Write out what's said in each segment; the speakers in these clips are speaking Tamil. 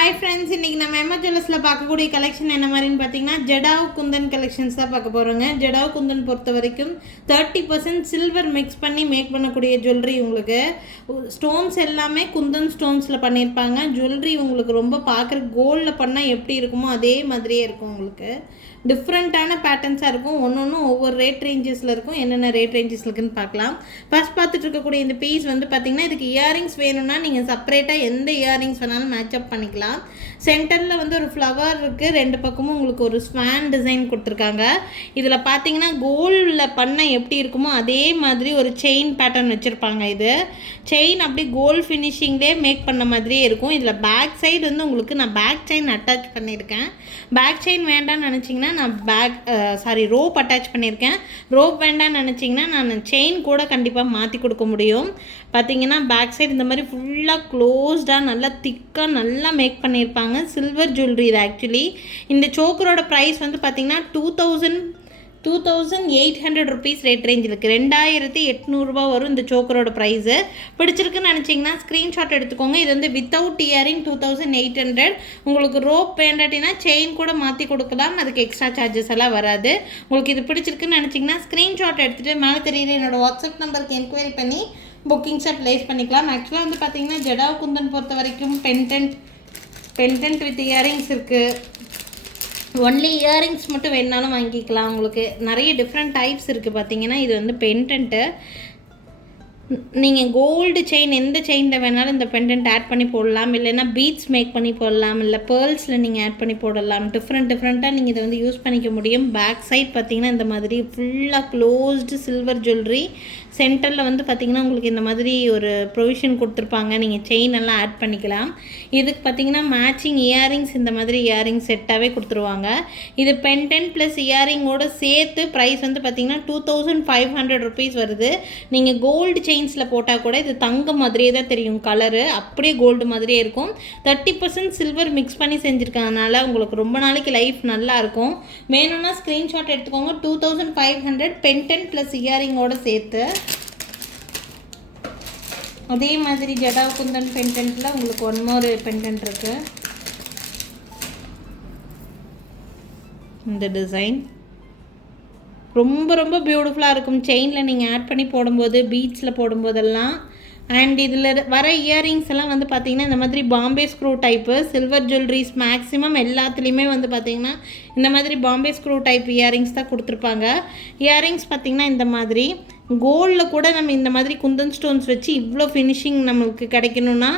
ஹாய் ஃப்ரெண்ட்ஸ், இன்றைக்கி நம்ம எம்மா ஜுவல்லர்ஸில் பார்க்கக்கூடிய கலெக்ஷன் என்ன மாதிரின்னு பார்த்தீங்கன்னா ஜடாவ் குந்தன் கலெக்ஷன்ஸ் தான் பார்க்க போகிறோங்க. ஜடாவ் குந்தன் பொறுத்த வரைக்கும் 30% சில்வர் மிக்ஸ் பண்ணி மேக் பண்ணக்கூடிய ஜுவல்லரி. உங்களுக்கு ஸ்டோன்ஸ் எல்லாமே குந்தன் ஸ்டோன்ஸில் பண்ணியிருப்பாங்க. ஜுவல்லரி உங்களுக்கு ரொம்ப பார்க்குற கோல்டில் பண்ணால் எப்படி இருக்குமோ அதே மாதிரியே இருக்கும். உங்களுக்கு டிஃப்ரெண்ட்டான பேட்டர்ன்ஸாக இருக்கும். ஒவ்வொன்றும் ஒவ்வொரு ரேட் ரேஞ்சஸில் இருக்கும். என்னென்ன ரேட் ரேஞ்சஸ் இருக்குன்னு பார்க்கலாம். ஃபர்ஸ்ட் பார்த்துட்டு இருக்கக்கூடிய இந்த பீஸ் வந்து பார்த்திங்கன்னா இதுக்கு இயரிங்ஸ் வேணும்னா நீங்கள் செப்பரேட்டாக எந்த இயரிங்ஸ் வேணாலும் மேட்சப் பண்ணிக்கலாம். சென்டரில் வந்து ஒரு ஃப்ளவர் இருக்குது. ரெண்டு பக்கமும் உங்களுக்கு ஒரு ஸ்வான் டிசைன் கொடுத்துருக்காங்க. இதில் பார்த்தீங்கன்னா கோல்டில் பண்ண எப்படி இருக்குமோ அதே மாதிரி ஒரு செயின் பேட்டர்ன் வச்சுருப்பாங்க. இது செயின் அப்படி கோல்டு ஃபினிஷிங்லேயே மேக் பண்ண மாதிரியே இருக்கும். இதில் பேக் சைடு வந்து உங்களுக்கு நான் பேக் செயின் அட்டாச் பண்ணியிருக்கேன். பேக் செயின் வேண்டாம்னு நினச்சிங்கன்னா நான் ரோப் அட்டாச் பண்ணியிருக்கேன். ரோப் வேண்டாம்னு நினச்சிங்கன்னா நான் செயின் கூட கண்டிப்பாக மாற்றி கொடுக்க முடியும். பார்த்தீங்கன்னா பேக் சைடு இந்த மாதிரி ஃபுல்லாக க்ளோஸ்டாக நல்லா திக்காக நல்லா மேக் பண்ணியிருப்பாங்க. சில்வர் ஜுவல்லரி இது. ஆக்சுவலி இந்த சோக்கரோட ப்ரைஸ் வந்து பார்த்திங்கன்னா 2800 ருபீஸ் ரேட் ரேஞ்சில் இருக்குது. 2800 வரும் இந்த சோக்கரோட ப்ரைஸு. பிடிச்சிருக்குன்னு நினச்சிங்கன்னா ஸ்க்ரீன்ஷாட் எடுத்துக்கோங்க. இது வந்து வித்தவுட் இயரிங் 2800. உங்களுக்கு ரோப் வேண்டாட்டினா செயின் கூட மாற்றி கொடுக்கலாம். அதுக்கு எக்ஸ்ட்ரா சார்ஜஸ் எல்லாம் வராது. உங்களுக்கு இது பிடிச்சிருக்குன்னு நினச்சிங்கன்னா ஸ்க்ரீன்ஷாட் எடுத்துகிட்டு மேலே தெரியுற என்னோடய வாட்ஸ்அப் நம்பருக்கு என்கொயரி பண்ணி புக்கிங்ஸை ப்ளேஸ் பண்ணிக்கலாம். ஆக்சுவலாக வந்து பார்த்திங்கன்னா ஜடாவ் குந்தன் பொறுத்த வரைக்கும் பென்டென்ட் வித் இயரிங்ஸ் இருக்குது. ஒன்லி இயரிங்ஸ் மட்டும் வேணாலும் வாங்கிக்கலாம். உங்களுக்கு நிறைய டிஃப்ரெண்ட் டைப்ஸ் இருக்குது. பார்த்தீங்கன்னா இது வந்து பென்டென்ட்டு. நீங்கள் கோல்டு செயின் எந்த செயினில் வேணாலும் இந்த பெண்டன்ட் ஆட் பண்ணி போடலாம். இல்லைன்னா பீட்ஸ் மேக் பண்ணி போடலாம். இல்லை பேர்ல்ஸில் நீங்கள் ஆட் பண்ணி போடலாம். டிஃப்ரெண்ட்டாக நீங்கள் இதை வந்து யூஸ் பண்ணிக்க முடியும். பேக் சைட் பார்த்திங்கன்னா இந்த மாதிரி ஃபுல்லாக க்ளோஸ்டு சில்வர் ஜுவல்லரி. சென்டரில் வந்து பார்த்திங்கன்னா உங்களுக்கு இந்த மாதிரி ஒரு ப்ரொவிஷன் கொடுத்துருப்பாங்க. நீங்கள் செயின் எல்லாம் ஆட் பண்ணிக்கலாம். இதுக்கு பார்த்திங்கன்னா மேட்சிங் இயரிங்ஸ் இந்த மாதிரி இயரிங் செட்டாகவே கொடுத்துருவாங்க. இது பெண்டன்ட் ப்ளஸ் இயரிங்கோடு சேர்த்து ப்ரைஸ் வந்து பார்த்திங்கன்னா 2500 ருபீஸ் வருது. நீங்கள் கோல்டு செயின்ஸில் போட்டால் கூட இது தங்க மாதிரியே தான் தெரியும். கலரு அப்படியே கோல்டு மாதிரியே இருக்கும். 30% சில்வர் மிக்ஸ் பண்ணி செஞ்சுருக்கனால உங்களுக்கு ரொம்ப நாளைக்கு லைஃப் நல்லாயிருக்கும். வேணும்னா ஸ்க்ரீன்ஷாட் எடுத்துக்கோங்க. 2500 பெண்டன்ட் ப்ளஸ் இயரிங்கோடு சேர்த்து. அதே மாதிரி ஜடாவ் குந்தன் பெண்டன்ட்டில் உங்களுக்கு ஒன் மோர் பெண்டன்ட் இருக்குது. இந்த டிசைன் ரொம்ப ரொம்ப பியூட்டிஃபுல்லாக இருக்கும். செயினில் நீங்கள் ஆட் பண்ணி போடும்போது, பீட்ஸில் போடும்போதெல்லாம். அண்ட் இதில் வர இயரிங்ஸ் எல்லாம் வந்து பார்த்திங்கன்னா இந்த மாதிரி Bombay screw type. Silver jewelleries maximum எல்லாத்துலேயுமே வந்து பார்த்திங்கன்னா இந்த மாதிரி பாம்பே ஸ்க்ரூ டைப் இயரிங்ஸ் தான் கொடுத்துருப்பாங்க. இயரிங்ஸ் பார்த்திங்கன்னா இந்த மாதிரி கோல்டில் கூட நம்ம இந்த மாதிரி குந்தன் ஸ்டோன்ஸ் வச்சு இவ்வளோ ஃபினிஷிங் நம்மளுக்கு கிடைக்கணும்னா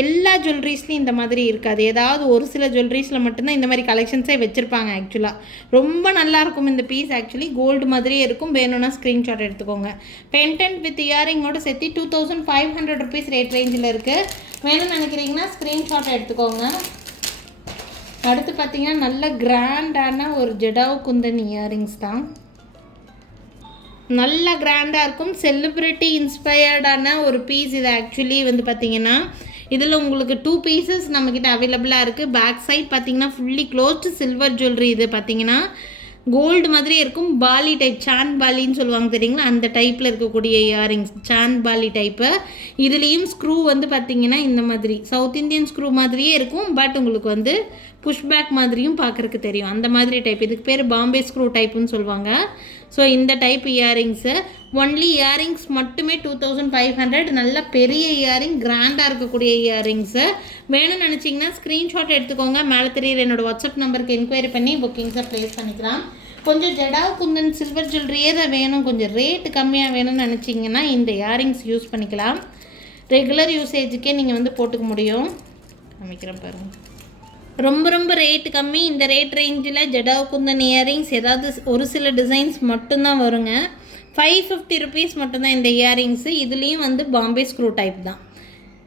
எல்லா ஜுவல்லரிஸ்லையும் இந்த மாதிரி இருக்காது. ஏதாவது ஒரு சில ஜுவல்லரிஸில் மட்டும்தான் இந்த மாதிரி கலெக்ஷன்ஸே வச்சுருப்பாங்க. ஆக்சுவலாக ரொம்ப நல்லாயிருக்கும் இந்த பீஸ். ஆக்சுவலி கோல்டு மாதிரியே இருக்கும். வேணும்னா ஸ்க்ரீன்ஷாட் எடுத்துக்கோங்க. பெண்டன்ட் வித் இயரிங்கோடு சேர்த்து 2500 ருபீஸ் ரேட் ரேஞ்சில் இருக்குது. வேணும்னு நினைக்கிறீங்கன்னா ஸ்க்ரீன்ஷாட் எடுத்துக்கோங்க. அடுத்து பார்த்திங்கன்னா நல்ல கிராண்டான ஒரு ஜடாவ் குந்தன் இயரிங்ஸ் தான். நல்லா கிராண்டாக இருக்கும். செலிப்ரிட்டி இன்ஸ்பயர்டான ஒரு பீஸ் இது. ஆக்சுவலி வந்து பார்த்திங்கன்னா இதில் உங்களுக்கு 2 பீசஸ் நம்மக்கிட்ட அவைலபிளாக இருக்குது. பேக் சைட் பார்த்திங்கன்னா ஃபுல்லி க்ளோஸ்டு சில்வர் ஜுவல்லரி. இது பார்த்திங்கன்னா கோல்டு மாதிரி இருக்கும். பாலி டைப், சான் பாலின்னு சொல்லுவாங்க தெரியுங்களா, அந்த டைப்பில் இருக்கக்கூடிய இயரிங்ஸ் சான் பாலி டைப்பு. இதுலேயும் ஸ்க்ரூ வந்து பார்த்திங்கன்னா இந்த மாதிரி சவுத் இந்தியன் ஸ்க்ரூ மாதிரியே இருக்கும். பட் உங்களுக்கு வந்து புஷ்பேக் மாதிரியும் பார்க்குறக்கு தெரியும். அந்த மாதிரி டைப். இதுக்கு பேர் பாம்பே ஸ்க்ரூ டைப்புன்னு சொல்லுவாங்க. ஸோ இந்த டைப் இயரிங்ஸு ஒன்லி இயரிங்ஸ் மட்டுமே 2500. நல்ல பெரிய இயரிங், கிராண்டாக இருக்கக்கூடிய இயரிங்ஸு. வேணும்னு நினச்சிங்கன்னா ஸ்க்ரீன்ஷாட் எடுத்துக்கோங்க. மேலே தெரியுற என்னோடய வாட்ஸ்அப் நம்பருக்கு என்கொயரி பண்ணி புக்கிங்ஸை ப்ளேஸ் பண்ணிக்கலாம். கொஞ்சம் ஜடாவ் குந்தன் சில்வர் ஜுவல்லரியே தான் வேணும், கொஞ்சம் ரேட்டு கம்மியாக வேணும்னு நினச்சிங்கன்னா இந்த இயரிங்ஸ் யூஸ் பண்ணிக்கலாம். ரெகுலர் யூசேஜுக்கே நீங்கள் வந்து போட்டுக்க முடியும். அமைக்கிறேன் பாருங்கள். ரொம்ப ரேட்டு கம்மி. இந்த ரேட் ரேஞ்சில் ஜடாவ் குந்தன் இயரிங்ஸ் ஏதாவது ஒரு சில டிசைன்ஸ் மட்டும்தான் வருங்க. 550 ருபீஸ் மட்டும்தான் இந்த இயரிங்ஸு. இதுலேயும் வந்து பாம்பே ஸ்க்ரூ டைப் தான்.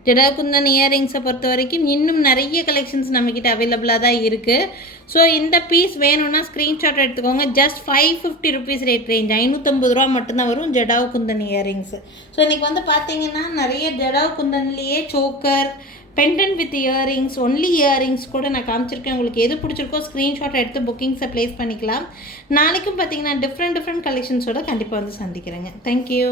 ஜடாவ் குந்தன் இயரிங்ஸை பொறுத்த வரைக்கும் இன்னும் நிறைய கலெக்ஷன்ஸ் நம்மக்கிட்ட அவைலபிளாக தான் இருக்குது. ஸோ இந்த பீஸ் வேணும்னா ஸ்க்ரீன்ஷாட் எடுத்துக்கோங்க. Just 550 rupees rate range. 550 ரூபா மட்டும்தான் வரும் ஜடாவ் குந்தன் இயரிங்ஸு. ஸோ இன்றைக்கி வந்து பார்த்திங்கன்னா நிறைய ஜடாவ் குந்தன்லேயே choker, pendant with earrings, only earrings கூட நான் காமிச்சிருக்கேன். உங்களுக்கு எது பிடிச்சிருக்கோ ஸ்க்ரீன்ஷாட் எடுத்து புக்கிங்ஸை ப்ளேஸ் பண்ணிக்கலாம். நாளைக்கும் பார்த்திங்கன்னா டிஃப்ரெண்ட் கலெக்ஷன்ஸோடு கண்டிப்பாக வந்து சந்திக்கிறேங்க. தேங்க்யூ.